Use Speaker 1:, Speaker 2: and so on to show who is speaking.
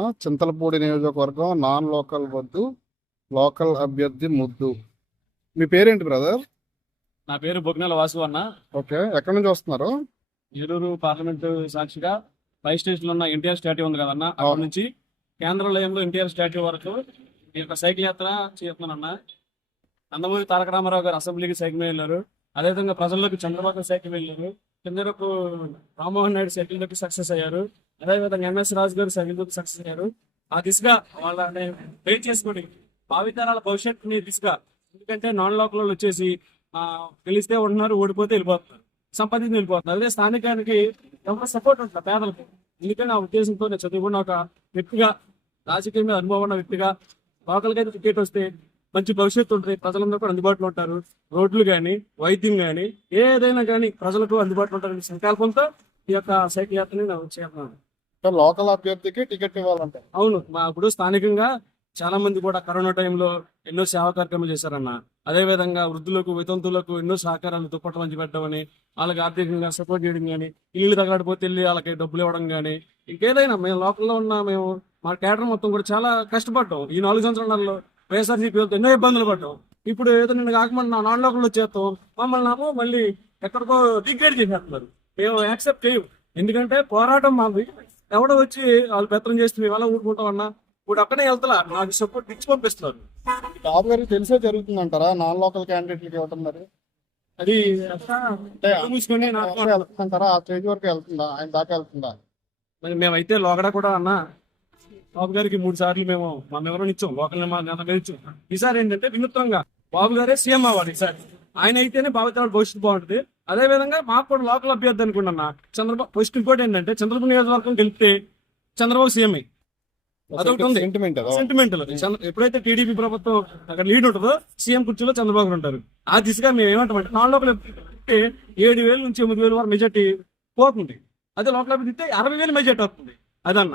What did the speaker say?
Speaker 1: చింతలపూడి నియోజకవర్గం non local వద్దు local అభ్యర్థి ముద్దు. మీ పేరేంటి బ్రదర్?
Speaker 2: నా పేరు బొగ్నెల వాసు అన్న.
Speaker 1: ఓకే ఎక్కడి నుంచి వస్తున్నారు?
Speaker 2: ఏలూరు పార్లమెంటు సాక్షిగా ఫైవ్ స్టేషన్లో ఉన్న ఎన్టీఆర్ స్టాట్యూ ఉంది కదన్న అక్కడ. నుంచి కేంద్రాలయంలో ఎన్టీఆర్ స్టాట్యూ వరకు ఈ యొక్క సైకిల్ యాత్ర చేస్తున్నానన్న నందమూరి తారక రామారావు గారు అసెంబ్లీకి సైకిల్ వెళ్ళారు. అదేవిధంగా ప్రజల్లోకి చంద్రబాబు సైకిల్ వెళ్ళారు. కిందరకు రామ్మోహన్ నాయుడు సైకిల్లోకి సక్సెస్ అయ్యారు. అదేవిధంగా ఎంఎస్ రాజు గారు సైకిల్ సక్సెస్ అయ్యారు. ఆ దిశగా వాళ్ళని వెయిట్ చేసుకొని భావితరాల భవిష్యత్తుని దిశగా. ఎందుకంటే నాన్ లోకల్ వచ్చేసి గెలిస్తే ఉంటున్నారు ఓడిపోతే వెళ్ళిపోతున్నారు. సంపాదించి వెళ్ళిపోతున్నారు. అదే స్థానికానికి ఎంత సపోర్ట్ ఉంటుంది పేదలకు. ఎందుకంటే నా ఉద్దేశంతో నేను చదువుకున్న ఒక వ్యక్తిగా రాజకీయం మీద అనుభవం ఉన్న వ్యక్తిగా లోకల్గా అయితే టికెట్ వస్తే మంచి భవిష్యత్తు ఉంటుంది. ప్రజలందరూ కూడా అందుబాటులో ఉంటారు. రోడ్లు కానీ వైద్యం కానీ ఏదైనా కానీ ప్రజలకు అందుబాటులో ఉంటారనే సంకల్పంతో ఈ యొక్క సైకిల్ యాత్రని నేను చేస్తున్నాను.
Speaker 1: లోకల్ అభ్యర్థికి టికెట్ ఇవ్వాలంటే.
Speaker 2: అవును మా ఇప్పుడు స్థానికంగా చాలా మంది కూడా కరోనా టైంలో ఎన్నో సేవా కార్యక్రమాలు చేశారన్న. అదే విధంగా వృద్ధులకు వితంతులకు ఎన్నో సహకారాలు దుప్పటం మంచి పెట్టడం వాళ్ళకి ఆర్థికంగా సపోర్ట్ చేయడం కానీ ఇల్లు తగలడిపోతే వెళ్ళి వాళ్ళకి డబ్బులు ఇవ్వడం కానీ ఇంకేదైనా మేము లోకల్లో ఉన్న మేము మా కేటర్ మొత్తం కూడా చాలా కష్టపడ్డాం. ఈ నాలుగు సంవత్సరాలలో వైఎస్ఆర్సీపీ ఎన్నో ఇబ్బందులు పడ్డాం. ఇప్పుడు ఏదో నేను కాకుండా నాన్ లోకల్ వచ్చేస్తాం మమ్మల్ని నాకు మళ్ళీ ఎక్కడికో డిగ్రేడ్ చేసేస్తున్నారు. మేము యాక్సెప్ట్ చేయం ఎందుకంటే పోరాటం మాది. ఎవడో వచ్చి వాళ్ళు పెత్తనం చేస్తే మేము ఎలా ఊరుకుంటామన్నా ఇప్పుడు అక్కడే వెళ్తా నాకు సపోర్ట్ ఇచ్చి పంపిస్తున్నారు.
Speaker 1: బాబు గారికి తెలిసే జరుగుతుంది అంటారా నాన్ లోకల్ క్యాండిడేట్లకి ఇవ్వటం మరి?
Speaker 2: అది
Speaker 1: వెళ్తుంటారా ఆ స్టేజ్ వరకు వెళ్తుందా? ఆయన దాకా వెళ్తుందా?
Speaker 2: మరి మేమైతే లోగడ కూడా అన్న బాబు గారికి మూడు సార్లు మేము మన ఎవరైనా ఇచ్చాం? లోకల్ మా మీద ఇచ్చాం. ఈసారి ఏంటంటే వినూత్నంగా బాబు గారే సీఎం అవ్వాలి ఈసారి. ఆయన అయితేనే భావితరాల భవిష్యత్తు బాగుంటుంది. అదే విధంగా మాకు కూడా లోకల్ అభ్యర్థి అనుకున్నా చంద్రబాబు ఫస్ట్ ఇంకోటి ఏంటంటే చంద్రబాబు నియోజకవర్గం గెలిపితే చంద్రబాబు సీఎం అదొకటి ఉంది.
Speaker 1: సెంటిమెంట్ అదా
Speaker 2: సెంటిమెంట్ ఎప్పుడైతే టీడీపీ ప్రభుత్వం అక్కడ లీడ్ ఉంటుందో సీఎం కుర్చీలో చంద్రబాబు ఉంటారు. ఆ దిశగా మేము ఏమంటామంటే నాలుగు పెడితే ఏడు వేల నుంచి ఎనిమిది వేల వరకు మెజార్టీ పోతుంది అదే లోపల పెడితే అరవై వేలు మెజార్టీ వస్తుంది. అదన్న.